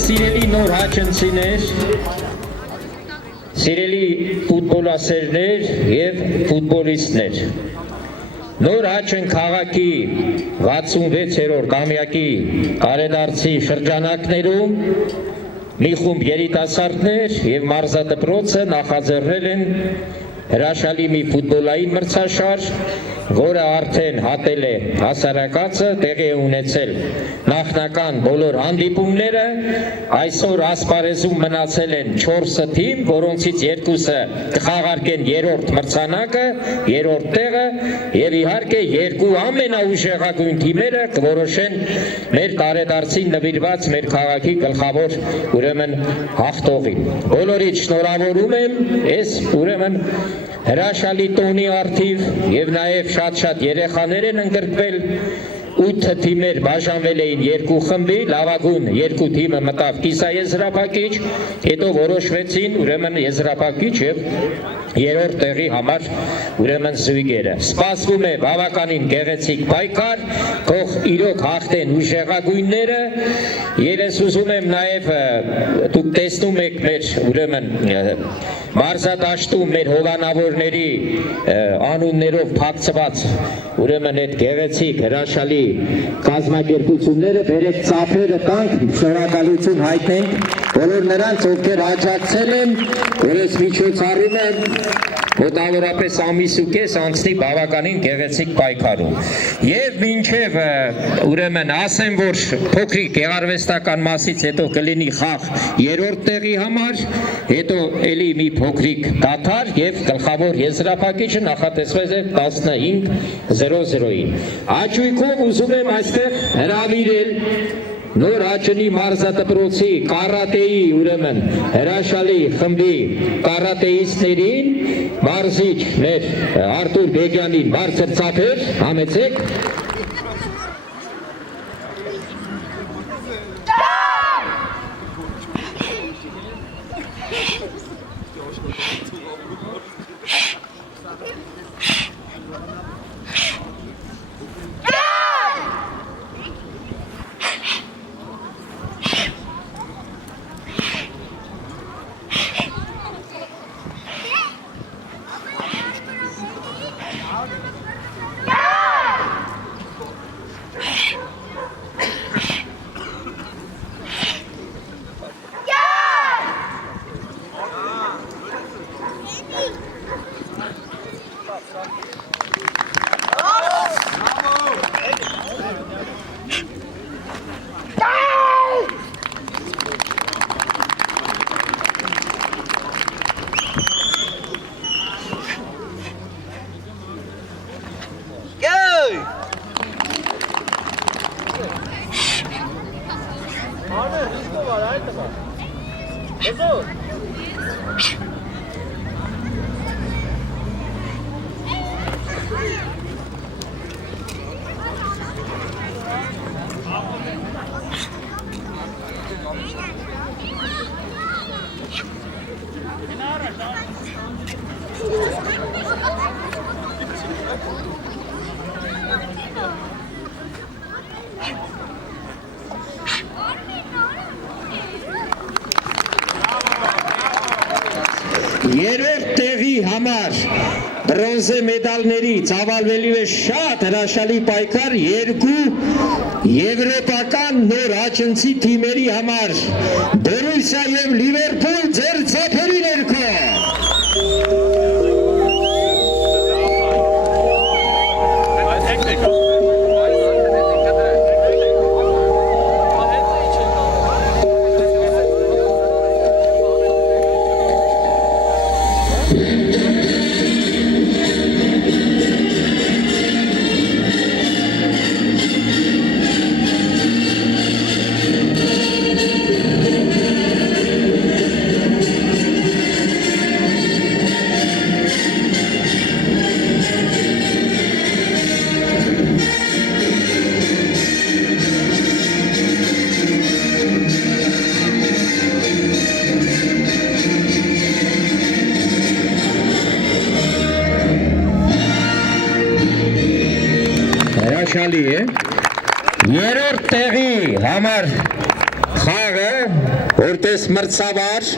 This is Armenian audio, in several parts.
Սիրելի նոր հաճընցիներ, սիրելի ֆուտբոլասերներ և ֆուտբոլիստներ, նոր հաճն քաղաքի 66-րդ ամյակի տարեդարձի շրջանակներում մի խումբ երիտասարդներ և մարզադպրոցը նախաձեռնել են հրաշալի մի ֆուտբոլային մրցաշար, որը արդեն հատել է հասարակածը, տեղի է ունեցել նախնական բոլոր հանդիպումները, այսօր ասպարեզում մնացել են 4 թիմ, որոնցից 2-ը կխաղարկեն երրորդ մրցանակը, երրորդ տեղը և իհարկե 2 ամենաուժեղագույն թիմերը կորոշեն մեր տարեդարձին նվիրված մեր քաղաքի գլխավոր ուրեմն հաղթողին։ Բոլորիդ շնորհավորում եմ, ես ուրեմն հրաշալի տոնի արդիվ և նաև շատ երեխաներ են ընդգրկվել, 8 թիմեր բաժանվել էին 2 խմբի, լավագույն 2 թիմը մտավ կիսաեզրափակիչ, հետո որոշվեցին ուրեմն եզրափակիչ և երրորդ տեղի համար ուրեմն զույգերը։ Սպասվում է բավականին գեղեցիկ պայքար, թող իրոք հաղթեն ուժեղագույնները, եւ ես ուզում եմ նաև դուք տեսնում եք մեր ուրեմն մարզադաշտում մեր հովանավորների անուններով փակցված ուրեմն այդ գեղեցիկ հրաշալի կազմակերպությունները, բերեք ծափերը տանք, շնորհակալություն հայտնենք բոլոր նրանց, ովքեր աջակցել են, որ ես միջոցառում եմ մոտավորապես ամիս ու կես անցնի բավականին գեղեցիկ պայքարում։ Եվ մինչև ուրեմն ասեմ, որ փոքրիկ գեղարվեստական մասից հետո կլինի խաղ երրորդ տեղի համար, հետո էլի մի փոքրիկ դադար եւ գլխավոր եզրափակիչը նախատեսված է 15:00-ին։ Հաճույքով ուզում եմ այստեղ հրավիրել նոր հաճնի մարզադպրոցի կարատեի ուրեմն հրաշալի խմբի կարատեիստներին, մարզիչ մեր Արտուր Բեգյանին բարձր ծափեր համեցեք։ Երրորդ տեղի համար բրոնզե մեդալների ծավալվելու է շատ հրաշալի պայքար 2 եվրոպական նոր հաճընցի թիմերի համար Բորուսիա և Լիվերպուլ ձեր ծափերի ներքո։ հրաշալի է։ Երրորդ տեղի համար խաղը որպես մրցավար,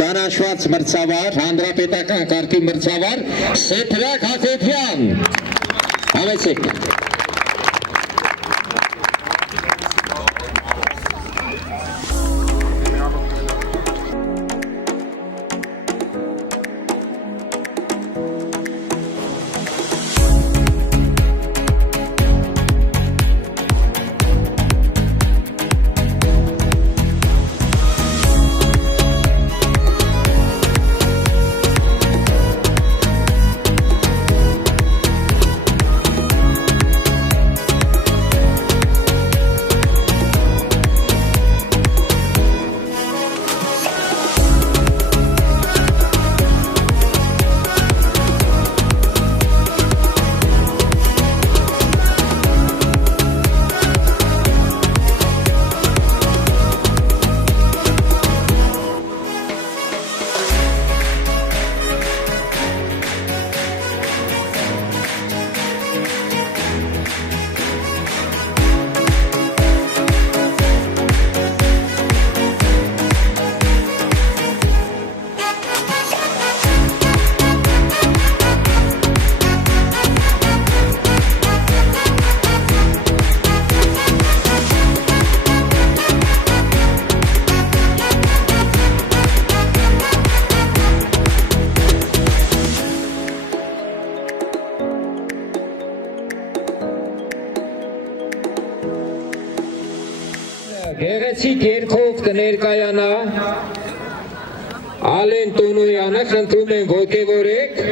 ճանաչված մրցավար, հանրապետական կարգի մրցավար Սեդրակ Հակոբյան։ Համեցեք։ Գեղեցիկ երգով կներկայանա Ալեն Տոնոյանը, խնդրում եմ ոգևորեք։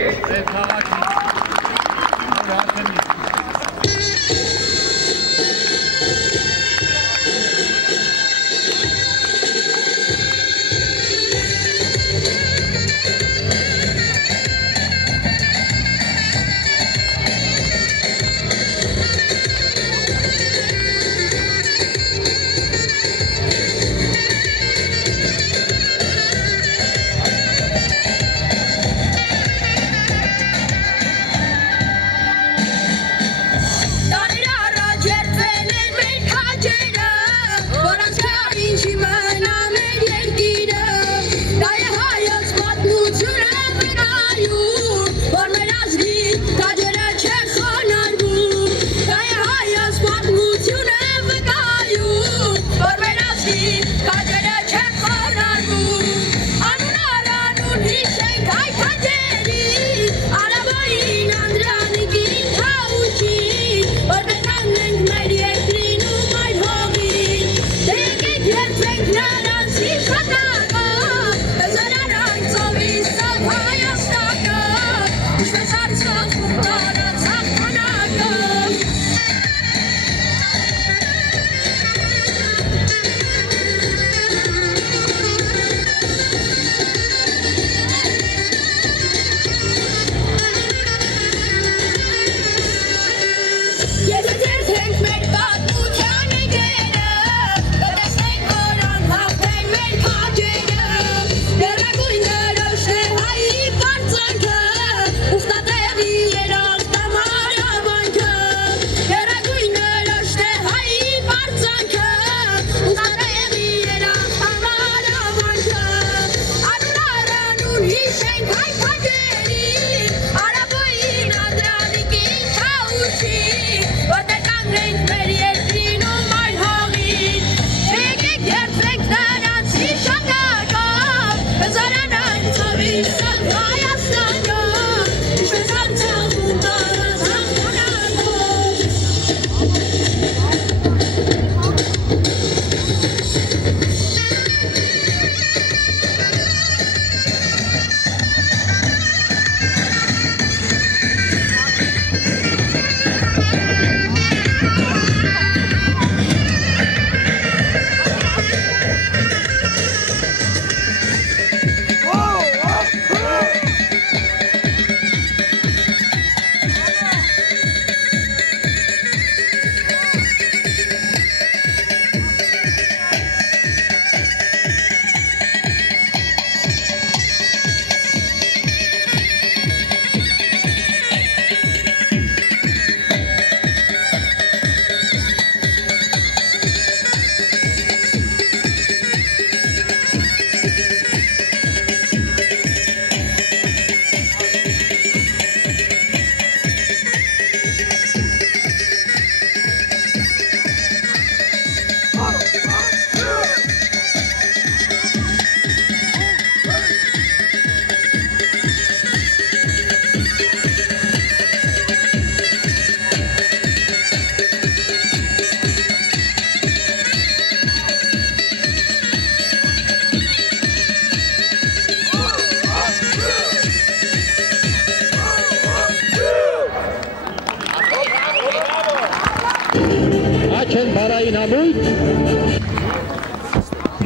Հաչեն բարային ամույթ,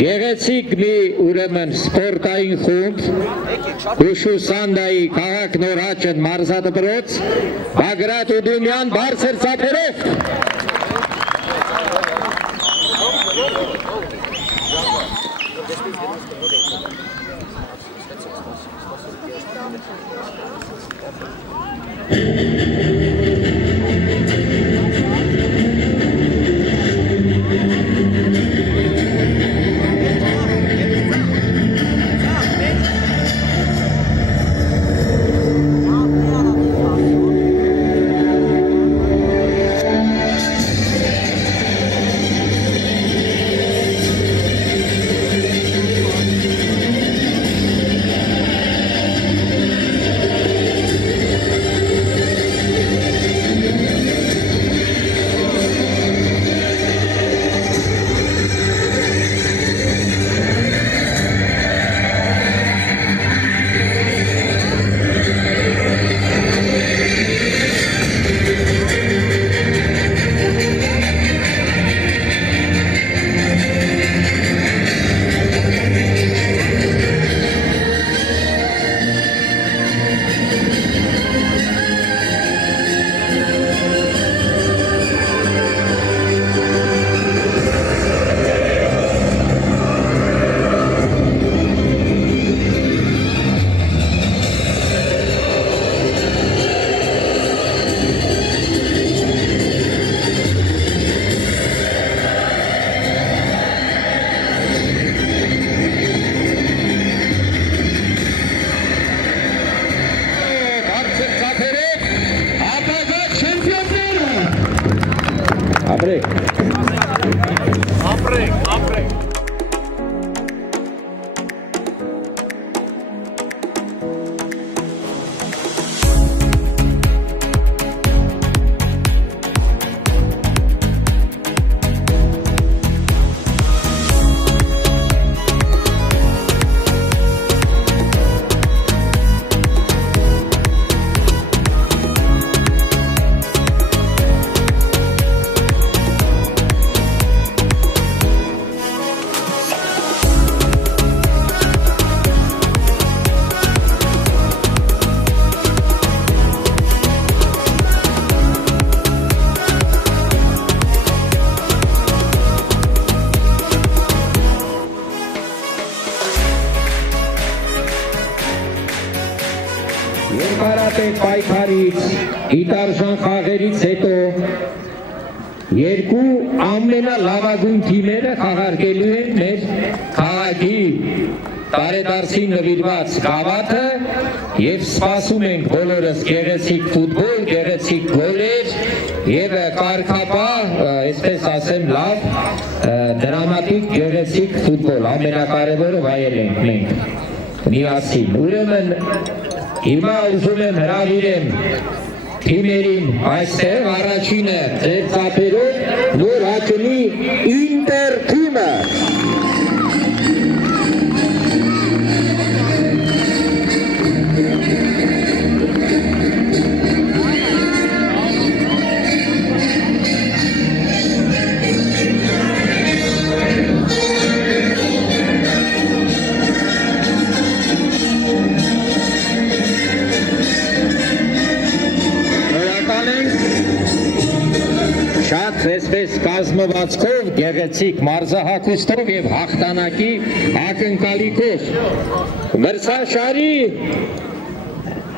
գեղեցիկ մի ուրեմն սպորտային խումբ, Հուշուսանդայի քաղաք Նոր Հաչեն մարզադպրոց, Բագրատ Ուդումյան բարձր ծափերով։ Երկարատև պայքարից, դիտարժան խաղերից հետո երկու ամենալավագույն թիմերը խաղարկելու են մեր քաղաքի տարեդարձին նվիրված գավաթը եւ սպասում ենք բոլորս գեղեցիկ ֆուտբոլ, գեղեցիկ գոլեր եւ կարգապահ, այսպես ասեմ, լավ դրամատիկ գեղեցիկ ֆուտբոլ, ամենակարևորը վայել ենք մենք միասին։ Ուրեմն հիմա ուզում եմ հրավիրեմ թիմերին այստեղ առաջինը ձեր ծափերով Նոր Հաչենի Ինտեր թիմը։ Այսպես կազմվածքով, գեղեցիկ մարզահագուստով եւ հաղթանակի ակնկալիքով մրցաշարի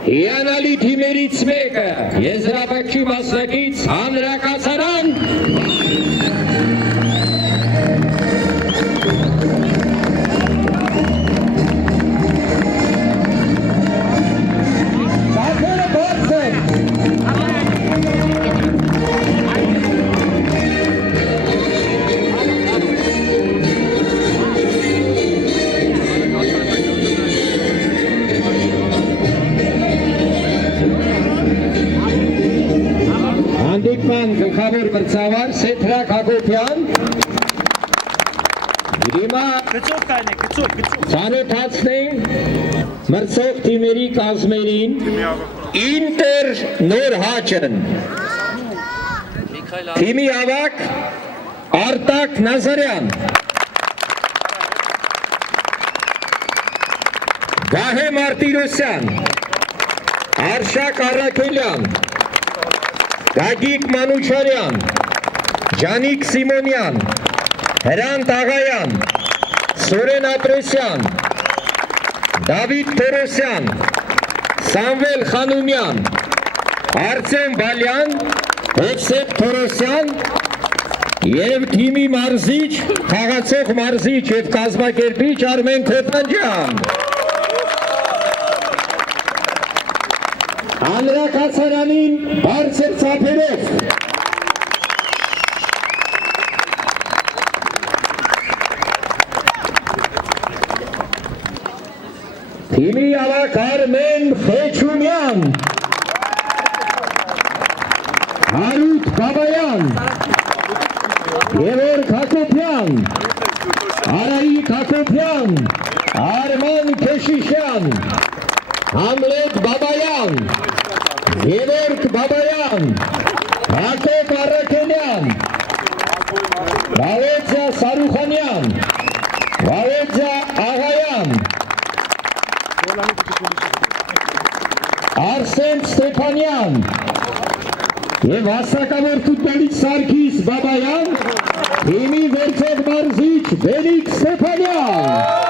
հիանալի թիմերից մեկը եզրափակչի մասնակից հանրակացարան գլխավոր մրցավար Սեթրակ Հակոբյան հիմա ծանոթացնենք մրցող թիմերի կազմերին Ինտեր Նոր Հաչեն թիմի ավակ Արտակ Նազարյան, Վահե Մարտիրոսյան, Արշակ Առաքելյան, Գագիկ Մանուչարյան, Ջանիկ Սիմոնյան, Հրանտ Աղայան, Սուրեն Ապրեսյան, Դավիթ Թորոսյան, Սամվել Խանումյան, Արծեն Բալյան, Հովսեփ Թորոսյան և թիմի մարզիչ, խաղացող մարզիչ և կազմակերպիչ Արմեն Քոթանջյան։ Հանրակացարանին բարձր ծափերով թիմի ավագ Արմեն Խեչումյան, Հարութ Բաբայան, Գևորգ Հակոբյան, Արայիկ Հակոբյան, Արման Քեշիշյան, Համլետ Բաբայան, Գևորգ Բաբայան, Հակոբ Առաքելյան, Վավեձա Սարուխանյան, Վավեձա Աղայան, Արսեն Ստեփանյան և հասակավոր ֆուտբոլիչ Սարգիս Բաբայան, թիմի վերջեդ մարզիչ Բելիք Ստեփանյան։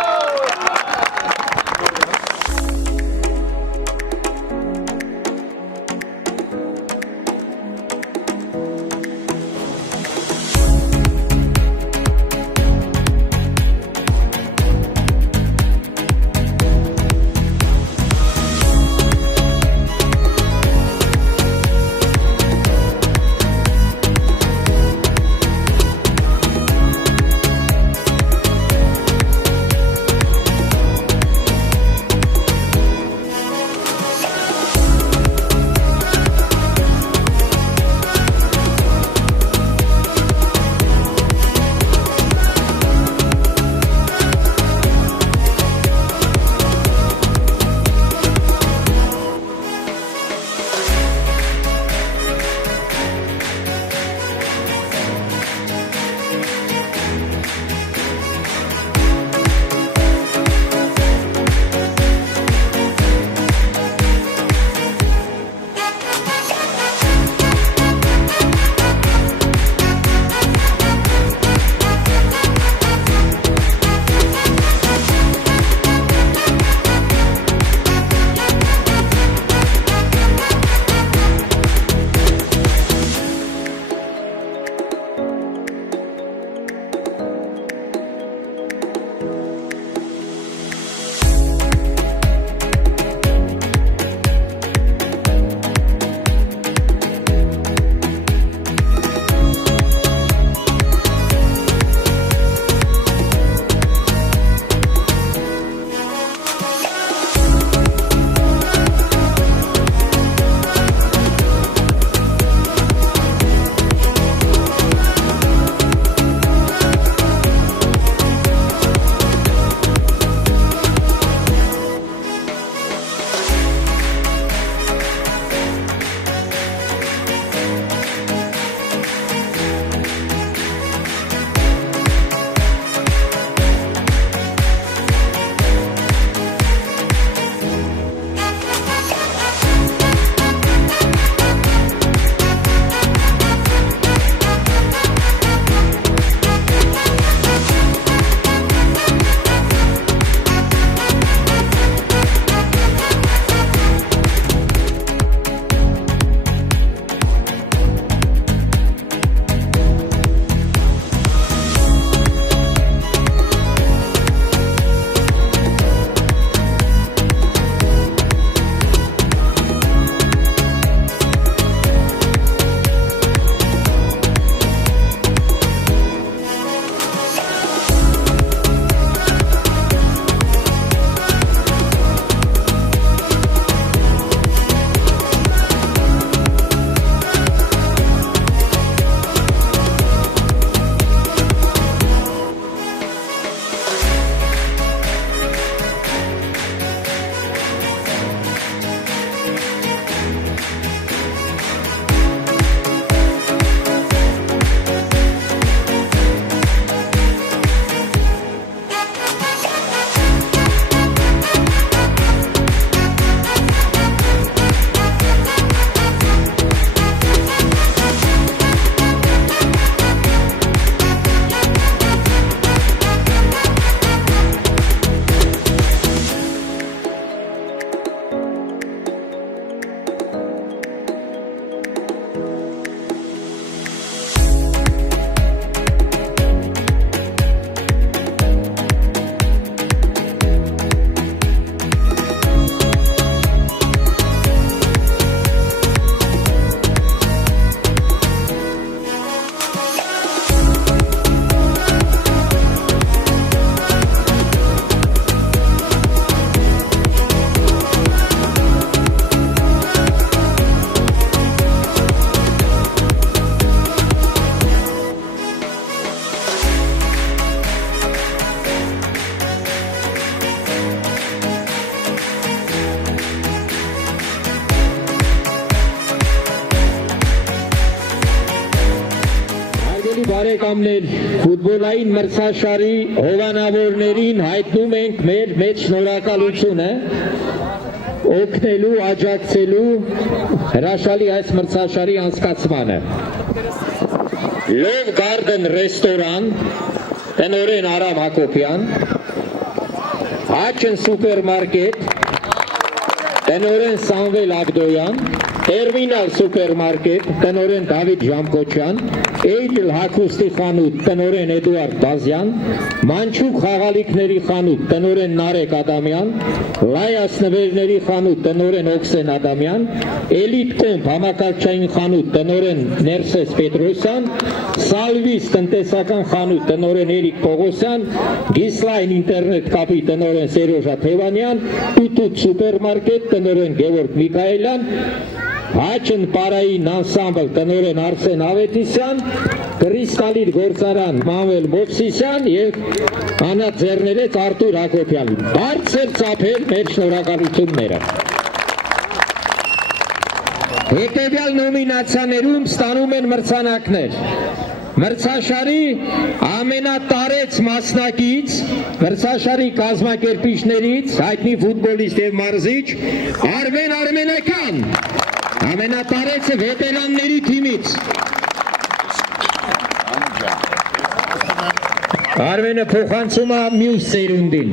Հարգելի բարեկամներ, ֆուտբոլային մրցաշարի հովանավորներին հայտնում ենք մեր մեծ շնորհակալությունը օգնելու, աջակցելու հրաշալի այս մրցաշարի անցկացմանը։ Love Garden ռեստորան, տնօրեն Արամ Հակոբյան, Հաչն սուպերմարկետ, տնօրեն Սամվել Աբդոյան, Terminal Supermarket, տնօրեն Դավիթ Ժամկոչյան, Էյջել հագուստի խանութ, տնօրեն Էդուարդ Բազյան, Մանչուկ խաղալիքների խանութ, տնօրեն Նարեկ Ադամյան, Լայաս նվերների խանութ, տնօրեն Օքսեն Ադամյան, Էլիտ կոմպ համակարգչային խանութ, տնօրեն Ներսես Պետրոսյան, Սալվիս տնտեսական խանութ, տնօրեն Էրիկ Պողոսյան, Գիսլայն ինտերնետ կապի տնօրեն Սերոժա Թևանյան, Տուտուտ սուպերմարկետ, տնօրեն Գևորգ Միքայելյան, Հաչն պարային անսամբլ տնօրեն Արսեն Ավետիսյան, Կրիստալիր գործարան Մանվել Մովսիսյան և անհատ ձեռներեց Արտուր Հակոբյան։ Բարձր ծափեր մեր շնորհակալությունները։ Հետևյալ նոմինացիաներում ստանում են մրցանակներ։ Մրցաշարի ամենատարեց մասնակից, մրցաշարի կազմակերպիչներից հայտնի ֆուտբոլիստ և մարզիչ Արմեն Արմենական, ամենատարեցը վետերանների թիմից։ Արմենը փոխանցում է մյուս սերունդին։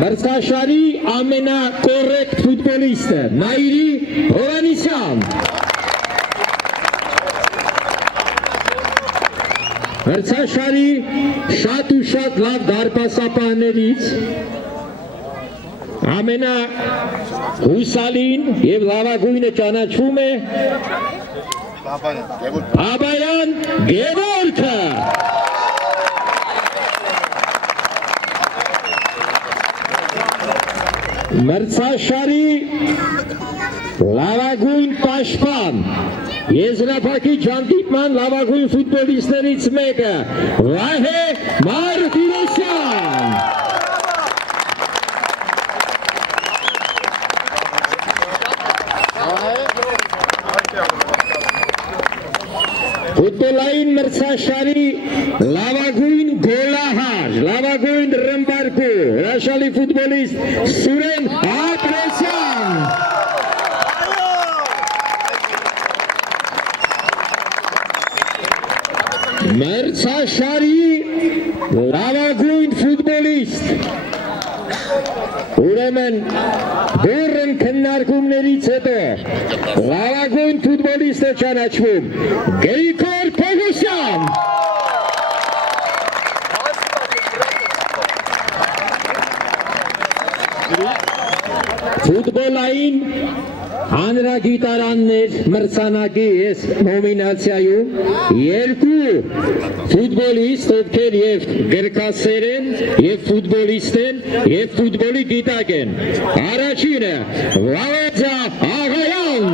Մրցաշարի ամենակոռեկտ ֆուտբոլիստը Նաիրի Հովանիսյան։ Մրցաշարի շատ ու շատ լավ դարպասապահներից ամենահուսալին և լավագույնը ճանաչվում է Աբայան Գևորգը։ Մրցաշարի լավագույն պաշտպան, եզրափակիչ հանդիպման լավագույն ֆուտբոլիստներից մեկը Վահե Մարտիրոսյան։ Ֆուտբոլային մրցաշարի լավագույն գոլահար, լավագույն ռմբարկու, հրաշալի ֆուտբոլիստ Սուրեն Ապրեսյան։ Մրցաշարի լավագույն ֆուտբոլիստ, ուրեմն բուրըն քննարկումներից հետո լավագույն ֆուտբոլիստը ճանաչվում Գրիգոր Պողոսյան։ Ֆուտբոլային հանրագիտարաններ մրցանակի ես նոմինացիայում երկու ֆուտբոլիստ, ովքեր և գրքասեր են, և ֆուտբոլիստ են, և ֆուտբոլի գիտակ են։ Առաջինը Վաղեձա Աղայան։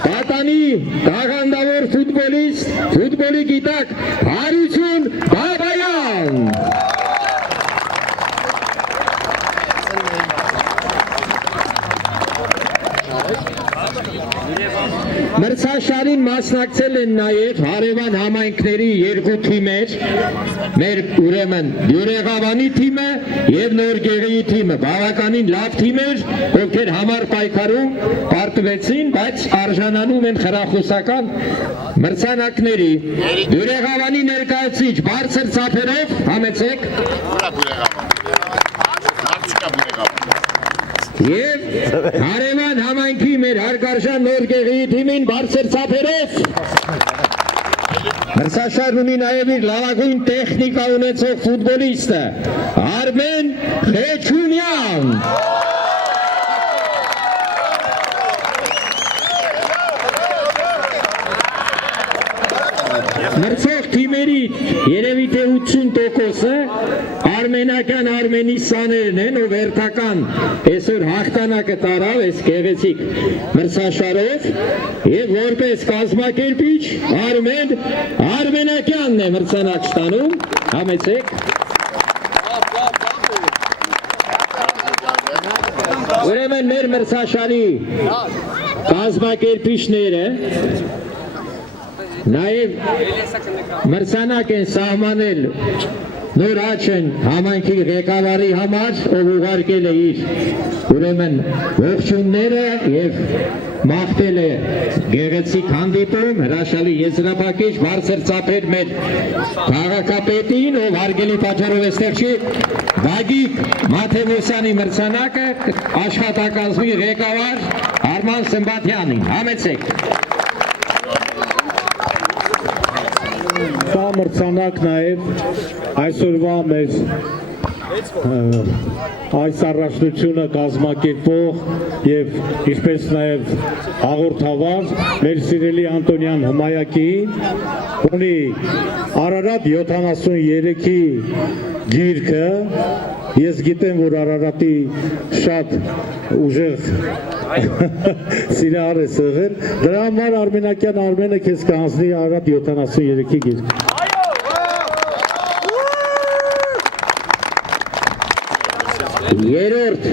Պատանի տաղանդավոր ֆուտբոլիստ, ֆուտբոլի գիտակ Հարություն Բաբայան։ Մրցաշարին մասնակցել են նաև հարևան համայնքների երկու թիմեր, մեր ուրեմն Բյուրեղավանի թիմը և Նորգեղիի թիմը, բավականին լավ թիմեր, ովքեր համար պայքարում պարտվեցին, բայց արժանանում են խրախուսական մրցանակների։ Բյուրեղավանի ներկայացուցիչ բարձր ծափերով համեցեք։ Եվ հարևան համայնքի մեր հարգարժան Նորգեղիի թիմին բարձր ծափերով։ Մրցաշարն ունի նաև իր լավագույն տեխնիկա ունեցող ֆուտբոլիստը Արմեն Խեչունյան։ Մրցող թիմերի երևի թե 80%-ը Արմենական Արմենիսյաներն են, ով հերթական այսօր հաղթանակը տարավ այս գեղեցիկ մրցաշարով եւ որպես կազմակերպիչ Արմեն Արմենակյանն է մրցանակ ստանում, համեցեք։ Ուրեմն մեր մրցաշարի կազմակերպիչները նաև մրցանակ են սահմանել Նոր Աչեն համայնքի ղեկավարի համար, ով ուղարկել է իր ուրեմն ողջույնները եւ մաղթել է գեղեցիկ հանդիպում, հրաշալի եզրափակիչ, բարձր ծափեր մեր քաղաքապետին, ով հարգելի պատճառով այստեղ չի, Գագիկ Մաթևոսյանի մրցանակը աշխատակազմի ղեկավար Արման Սմբատյանին, համեցեք։ Դա մրցանակ նաև այսօրվա մեր այս առաջնությունը կազմակերպող եւ ինչպես նաև հաղորդավար մեր սիրելի Անտոնյան Հմայակին ունի Արարատ 73-ի գիրքը ես գիտեմ որ Արարատի շատ ուժեղ սիրահար է եղել դրա համար Արմենակյան Արմենը քեզ կհանձնի Արարատ 73-ի գիրքը Երորդ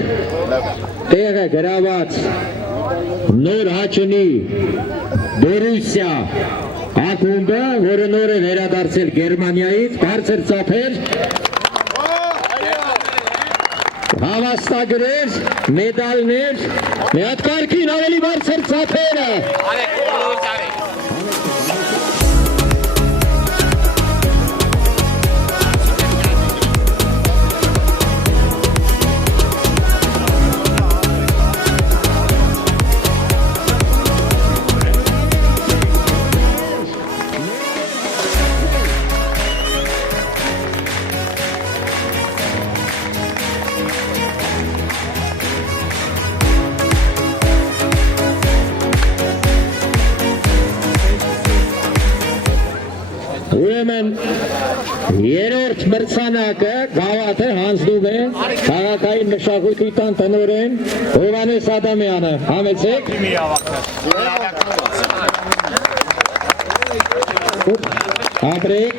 տեղը գրաված Նոր Աչենի Բորուսիա ակումբը, որը նոր է վերադարձել Գերմանիայից, բարձր ծափեր, հավաստագրեր, մեդալներ, մի հատ կարգին ավելի բարձր ծափերը։ Ուրեմն երրորդ մրցանակը գավաթը հանձնում է քաղաքային մշակույթի տան տնօրեն Հովհաննես Ադամյանը, համեցեք։ Ապրեք։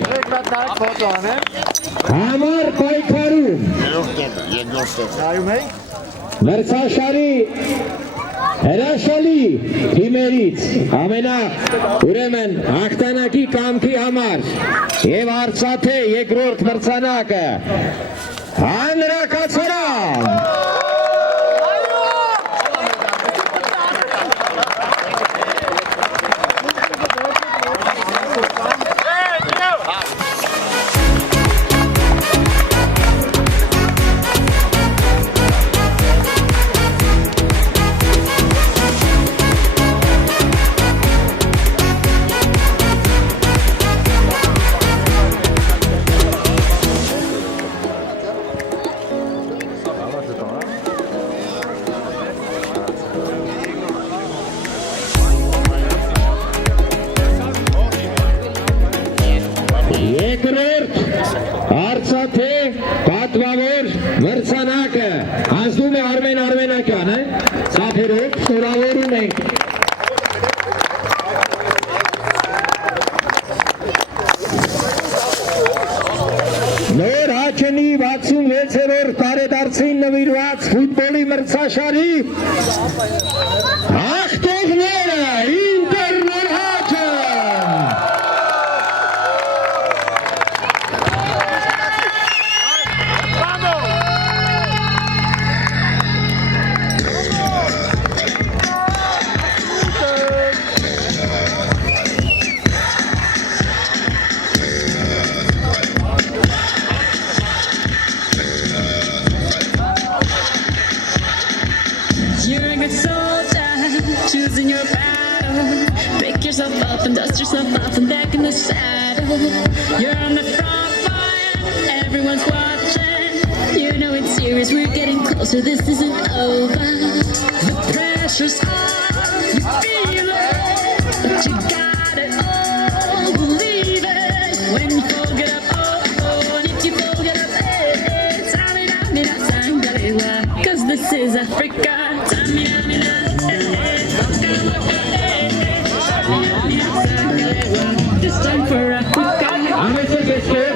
Համար պայքարում մրցաշարի հրաշալի թիմերից ուրեմն հաղթանակի կամքի համար եւ արծաթե երկրորդ մրցանակը հանրակացարան Երկրորդ արծաթե պատվավոր մրցանակը հանձնում է Արմեն Արմենակյանը, ծափերով շնորհավորում ենք։ Նոր Աչենի 66-րդ տարեդարձին նվիրված ֆուտբոլի մրցաշարի հաղթողները Ինտեր Նոր Աչեն You're a good soldier, choosing your battle. Pick yourself up and dust yourself off and back in the saddle. You're on the front line, everyone's watching. You know it's serious, we're getting closer, this isn't over. The pressure's on, you feel it, but you got it all, believe it. When you fold it up, oh, oh, and if you fold it up, hey, This is Africa. This time for Africa. Ամեսը գեստեր,